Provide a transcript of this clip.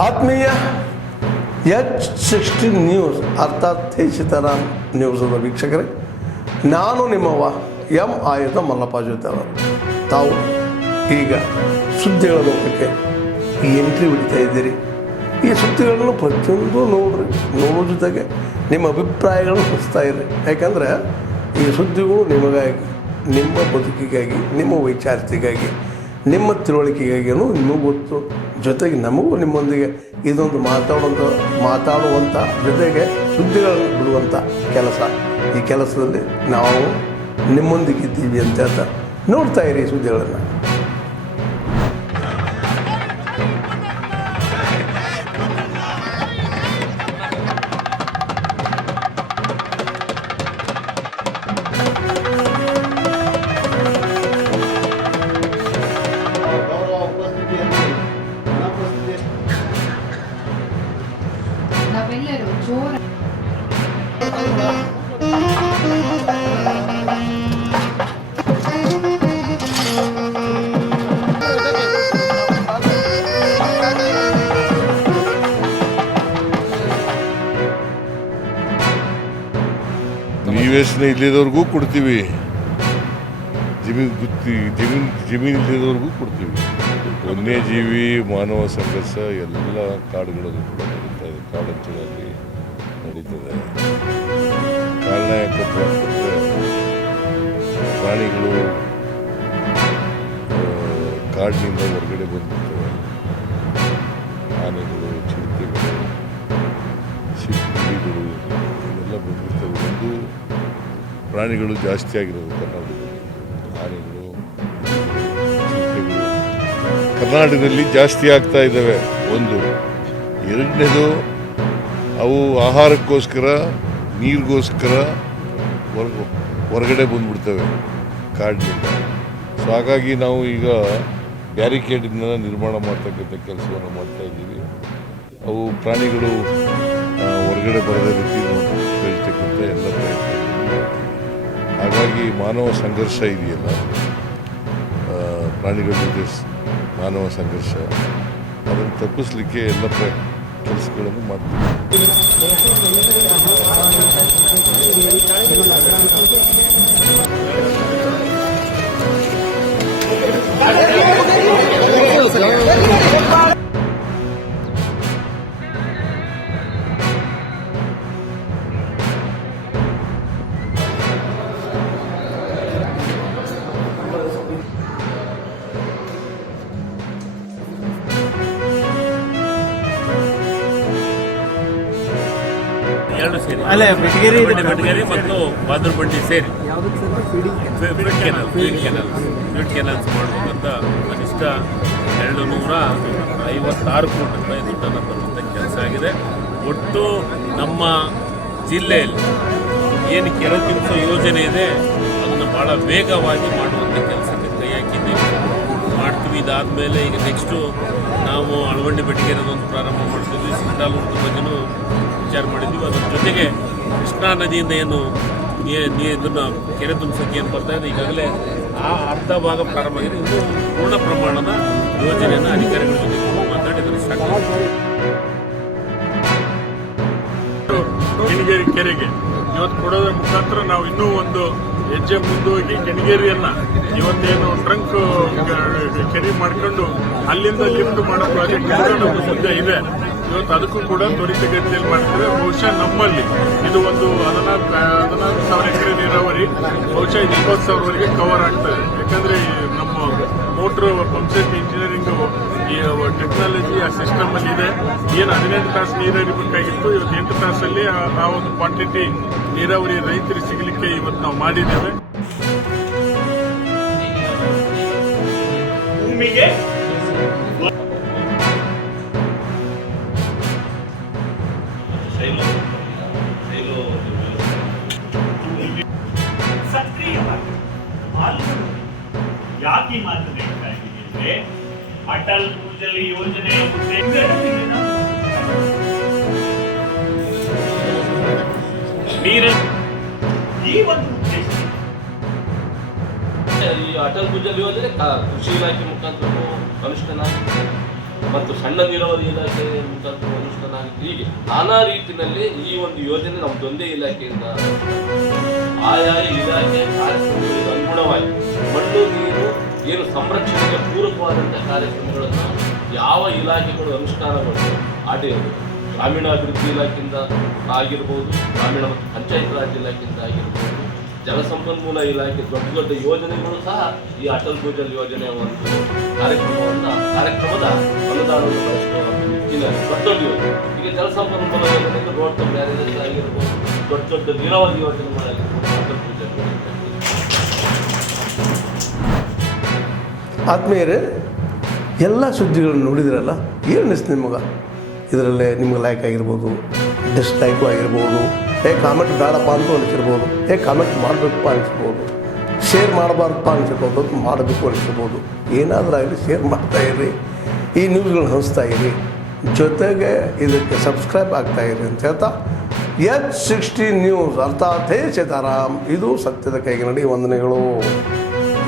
ಆತ್ಮೀಯ H16 news ಅರ್ಥಾತ್ ಸೀತಾರಾಮ್ ನ್ಯೂಸದ ವೀಕ್ಷಕರೇ, ನಾನು ನಿಮ್ಮವ ಎಂ ಆಯುಧ ಮಲ್ಲಪ್ಪ ಜೊತೆ ಅವರು. ತಾವು ಈಗ ಸುದ್ದಿಗಳ ಲೋಕಕ್ಕೆ ಎಂಟ್ರಿ ಹೊಡಿತಾ ಇದ್ದೀರಿ. ಈ ಸುದ್ದಿಗಳನ್ನು ಪ್ರತಿಯೊಂದು ನೋಡೋ ಜೊತೆಗೆ ನಿಮ್ಮ ಅಭಿಪ್ರಾಯಗಳನ್ನು ಹೊಸ್ತಾ ಇರಿ. ಯಾಕಂದರೆ ಈ ಸುದ್ದಿಗಳು ನಿಮಗಾಗಿ, ನಿಮ್ಮ ಬದುಕಿಗಾಗಿ, ನಿಮ್ಮ ವೈಚಾರಿಕೆಗಾಗಿ, ನಿಮ್ಮ ತಿಳುವಳಿಕೆಗಾಗಿಯೂ ನಿಮಗೂ ಗೊತ್ತು. ಜೊತೆಗೆ ನಮಗೂ ನಿಮ್ಮೊಂದಿಗೆ ಇದೊಂದು ಮಾತಾಡುವಂಥ ಜೊತೆಗೆ ಸುದ್ದಿಗಳನ್ನು ಬಿಡುವಂಥ ಕೆಲಸ. ಈ ಕೆಲಸದಲ್ಲಿ ನಾವು ನಿಮ್ಮೊಂದಿಗಿದ್ದೀವಿ ಅಂತ ಹೇಳ್ತಾ ನೋಡ್ತಾ ಇರಿ ಸುದ್ದಿಗಳನ್ನು. ನಾವೆಲ್ಲರೂ ಜೋರ ನಿವೇಶನ ಇಲ್ಲಿದ್ದವ್ರಿಗೂ ಕೊಡ್ತೀವಿ, ಜಮೀನು ಇಲ್ಲಿದ್ದವ್ರಿಗೂ ಕೊಡ್ತೀವಿ. ವನ್ಯಜೀವಿ ಮಾನವ ಸಂಘರ್ಷ ಎಲ್ಲ ಕಾಡುಗಳಲ್ಲೂ ಕೂಡ ನಡೀತಾ ಇದೆ, ಕಾಡಂಚಿನಲ್ಲಿ ನಡೀತದೆ. ಕಾರಣ ಯಾಕಪ್ಪ ಅಂತಂದರೆ ಪ್ರಾಣಿಗಳು ಕಾಡಿನಿಂದ ಹೊರಗಡೆ ಬಂದ್ಬಿಡ್ತವೆ. ಆನೆಗಳು, ಚಿರತೆಗಳು, ಸಿಂಹಗಳು ಇವೆಲ್ಲ ಬಂದ್ಬಿಡ್ತವೆ. ಒಂದು ಪ್ರಾಣಿಗಳು ಜಾಸ್ತಿ ಆಗಿರೋದು ಕರ್ನಾಟಕದಲ್ಲಿ. ಆನೆಗಳು, ಚಿರತೆಗಳು ಕರ್ನಾಟಕದಲ್ಲಿ ಜಾಸ್ತಿ ಆಗ್ತಾ ಇದ್ದಾವೆ. ಒಂದು. ಎರಡನೇದು, ಅವು ಆಹಾರಕ್ಕೋಸ್ಕರ, ನೀರಿಗೋಸ್ಕರ ಹೊರಗಡೆ ಬಂದ್ಬಿಡ್ತವೆ ಕಾಡಿನಿಂದ. ಸೊ ಹಾಗಾಗಿ ನಾವು ಈಗ ಬ್ಯಾರಿಕೇಡನ್ನ ನಿರ್ಮಾಣ ಮಾಡ್ತಕ್ಕಂಥ ಕೆಲಸವನ್ನು ಮಾಡ್ತಾ ಇದ್ದೀವಿ. ಅವು ಪ್ರಾಣಿಗಳು ಹೊರಗಡೆ ಬರದ ರೀತಿ ಹೇಳ್ತಕ್ಕಂಥ ಎಲ್ಲ ಪ್ರಯತ್ನ. ಹಾಗಾಗಿ ಮಾನವ ಸಂಘರ್ಷ ಇದೆಯಲ್ಲ, ಪ್ರಾಣಿಗಳ ಜೊತೆ ಮಾನವ ಸಂಘರ್ಷ, ಅದನ್ನು ತಪ್ಪಿಸ್ಲಿಕ್ಕೆ ಎಲ್ಲ ಕೆಲಸಗಳನ್ನು ಮಾಡ್ತೀವಿ. ಎರಡು ಸೇರಿ ಅಲ್ಲ ಬೆಟಗೇರಿ ಮತ್ತು ಬಾದರ್ಬಂಡಿ ಸೇರಿ ಫೀಡ್ ಕೆನಲ್ಸ್ ಮಾಡಬೇಕಂತ ಕನಿಷ್ಠ 256 ಕೋಟಿ ರೂಪಾಯಿ ದುಡ್ಡನ್ನು ತರುವಂಥ ಕೆಲಸ ಆಗಿದೆ. ಒಟ್ಟು ನಮ್ಮ ಜಿಲ್ಲೆಯಲ್ಲಿ ಏನು ಕೆರೆ ತುಂಬಿಸೋ ಯೋಜನೆ ಇದೆ ಅದನ್ನು ಭಾಳ ವೇಗವಾಗಿ ಮಾಡುವಂಥ ಕೆಲಸಕ್ಕೆ ಕೈ ಹಾಕಿದ್ದೇವೆ, ಮಾಡ್ತೀವಿ. ಇದಾದಮೇಲೆ ಈಗ ನೆಕ್ಸ್ಟು ನಾವು ಅಳವಂಡಿ ಬೆಟಗೇರಿದೊಂದು ಪ್ರಾರಂಭ ಮಾಡ್ತೀವಿ. ಸಿಂಡಾಲೂರ್ದ ಬಗ್ಗೆನೂ ವಿಚಾರ ಮಾಡಿದ್ವಿ. ಅದರ ಜೊತೆಗೆ ಕೃಷ್ಣಾ ನದಿಯಿಂದ ಏನು ಇದನ್ನು ಕೆರೆ ತುಂಬಿಸೋಕೆ ಏನು ಬರ್ತಾ ಇದೆ, ಈಗಾಗಲೇ ಆ ಅರ್ಧ ಭಾಗ ಪ್ರಾರಂಭ ಆಗಿದೆ. ಇನ್ನೂ ಪೂರ್ಣ ಪ್ರಮಾಣದ ಯೋಜನೆಯನ್ನು ಅಧಿಕಾರಿಗಳ ಜೊತೆ ಮಾತಾಡಿದರೆ ಸ್ಟಾರ್ಟ್ ಮಾಡ್ತೀವಿ. ಕೆಣಿಗೇರಿ ಕೆರೆಗೆ ಇವತ್ತು ಕೊಡೋದ್ರ ಮುಖಾಂತರ ನಾವು ಇನ್ನೂ ಒಂದು ಹೆಜ್ಜೆ ಮುಂದೋಗಿ ಕೆಣಿಗೇರಿಯನ್ನ ಇವತ್ತೇನು ಟ್ರಂಕ್ ಕೆರೆ ಮಾಡ್ಕೊಂಡು ಅಲ್ಲಿಂದ ಲಿಫ್ಟ್ ಮಾಡೋ ಪ್ರಾಜೆಕ್ಟ್ ಮುಂದೆ ಇದೆ. ಇವತ್ತು ಅದಕ್ಕೂ ಕೂಡ ತ್ವರಿತಗತಿಯಲ್ಲಿ ಮಾಡ್ತಾರೆ. ಬಹುಶಃ ನಮ್ಮಲ್ಲಿ ಇದು ಒಂದು 14,000 ಎಕರೆ ನೀರಾವರಿ, ಬಹುಶಃ 20,000ವರೆಗೆ ಕವರ್ ಆಗ್ತದೆ. ಯಾಕಂದ್ರೆ ನಮ್ಮ ಮೋಟ್ರ್ ಪಂಪ್ಸೆಟ್ ಇಂಜಿನಿಯರಿಂಗ್ ಈ ಟೆಕ್ನಾಲಜಿ ಆ ಸಿಸ್ಟಮ್ ಅಲ್ಲಿ ಇದೆ. ಏನು 18 ತಾಸು ನೀರು ಹರಿಬೇಕಾಗಿತ್ತು, ಇವತ್ತು 8 ತಾಸಲ್ಲಿ ಆ ಒಂದು ಕ್ವಾಂಟಿಟಿ ನೀರಾವರಿ ರೈತರಿಗೆ ಸಿಗಲಿಕ್ಕೆ ಇವತ್ತು ನಾವು ಮಾಡಿದ್ದೇವೆ. ಭೂಮಿಗೆ ಸಕ್ರಿಯವಾಗಿ ಪಾಲ್ಗೊಳ್ಳುವುದು ಯಾಕೆ ಮಾತು ಬೇಕಾಗಿದೆ? ಅಟಲ್ ಭೂಜಲ್ ಯೋಜನೆ ನೀರ ಈ ಒಂದು ಉದ್ದೇಶ ಈ ಅಟಲ್ ಭೂಜಲ್ ಯೋಜನೆ ಕೃಷಿ ಇಲಾಖೆ ಮುಖಾಂತರ ಅನುಷ್ಠಾನ ಮತ್ತು ಸಣ್ಣ ನೀರಾವರಿ ಇಲಾಖೆ ಮುಖಾಂತರ ಅನುಷ್ಠಾನ ಆಗುತ್ತೆ. ಹೀಗೆ ನಾನಾ ರೀತಿಯಲ್ಲಿ ಈ ಒಂದು ಯೋಜನೆ ನಮ್ಮದೊಂದೇ ಇಲಾಖೆಯಿಂದ ಆಯಾ ಇಲಾಖೆ ಕಾರ್ಯಕ್ರಮಗಳಿಗೆ ಅನುಗುಣವಾಗಿ ಮಣ್ಣು ನೀರು ಏನು ಸಂರಕ್ಷಣೆಗೆ ಪೂರಕವಾದಂಥ ಕಾರ್ಯಕ್ರಮಗಳನ್ನು ಯಾವ ಇಲಾಖೆಗಳು ಅನುಷ್ಠಾನಗೊಂಡು ಅದೇ ಗ್ರಾಮೀಣಾಭಿವೃದ್ಧಿ ಇಲಾಖೆಯಿಂದ ಆಗಿರ್ಬೋದು, ಗ್ರಾಮೀಣ ಮತ್ತು ಪಂಚಾಯತ್ ರಾಜ್ ಇಲಾಖೆಯಿಂದ ಆಗಿರ್ಬೋದು, ಜಲಸಂಪನ್ಮೂಲ ಇಲಾಖೆ ದೊಡ್ಡ ದೊಡ್ಡ ಯೋಜನೆಗಳು ಸಹ ಈ ಅಟಲ್ ಭೂಜಲ್ ಯೋಜನೆಯ ಒಂದು ಕಾರ್ಯಕ್ರಮದ ಅನುದಾನವನ್ನು ಬಳಸುವ ದೊಡ್ಡ ದೊಡ್ಡ ಯೋಜನೆ. ಈಗ ಜಲಸಂಪನ್ಮೂಲ ಯೋಜನೆಗೆ ರೋಡ್ ಟು ಬ್ಯಾರೇಜಸ್ ಆಗಿರ್ಬೋದು, ದೊಡ್ಡ ದೊಡ್ಡ ನೀರಾವರಿ ಯೋಜನೆಗಳಾಗಿರ್ಬೋದು, ಅಟಲ್ ಭೂಜಲ್ ಆತ್ಮೀಯರೇ, ಎಲ್ಲ ಸುದ್ದಿಗಳನ್ನು ನೋಡಿದ್ರಲ್ಲ, ಏನು ಅನಿಸ್ತು ನಿಮಗೆ? ಇದರಲ್ಲೇ ನಿಮ್ಗೆ ಲೈಕ್ ಆಗಿರ್ಬೋದು, ಡಿಸ್ಲೈಕು ಆಗಿರ್ಬೋದು, ಕಾಮೆಂಟ್ ಬೇಡಪ್ಪ ಅಂತ ಅನಿಸಿರ್ಬೋದು, ಕಾಮೆಂಟ್ ಮಾಡಬೇಕಪ್ಪ ಅನಿಸ್ಬೋದು, ಶೇರ್ ಮಾಡಬಾರ್ದಪ್ಪ ಅನಿಸಿರ್ಬೋದು, ಮಾಡಬೇಕು ಅನಿಸಿರ್ಬೋದು. ಏನಾದರೂ ಆಗಲಿ ಶೇರ್ ಮಾಡ್ತಾಯಿರ್ರಿ, ಈ ನ್ಯೂಸ್ಗಳನ್ನ ಹಂಚ್ತಾ ಇರಿ, ಜೊತೆಗೆ ಇದಕ್ಕೆ ಸಬ್ಸ್ಕ್ರೈಬ್ ಆಗ್ತಾಯಿರಿ ಅಂತ ಹೇಳ್ತಾ H16 ನ್ಯೂಸ್ ಅರ್ಥಾತ್ ಹೇ ಸೀತಾರಾಮ್, ಇದು ಸತ್ಯದ ಕೈಗೆ ನಡಿ. ವಂದನೆಗಳು.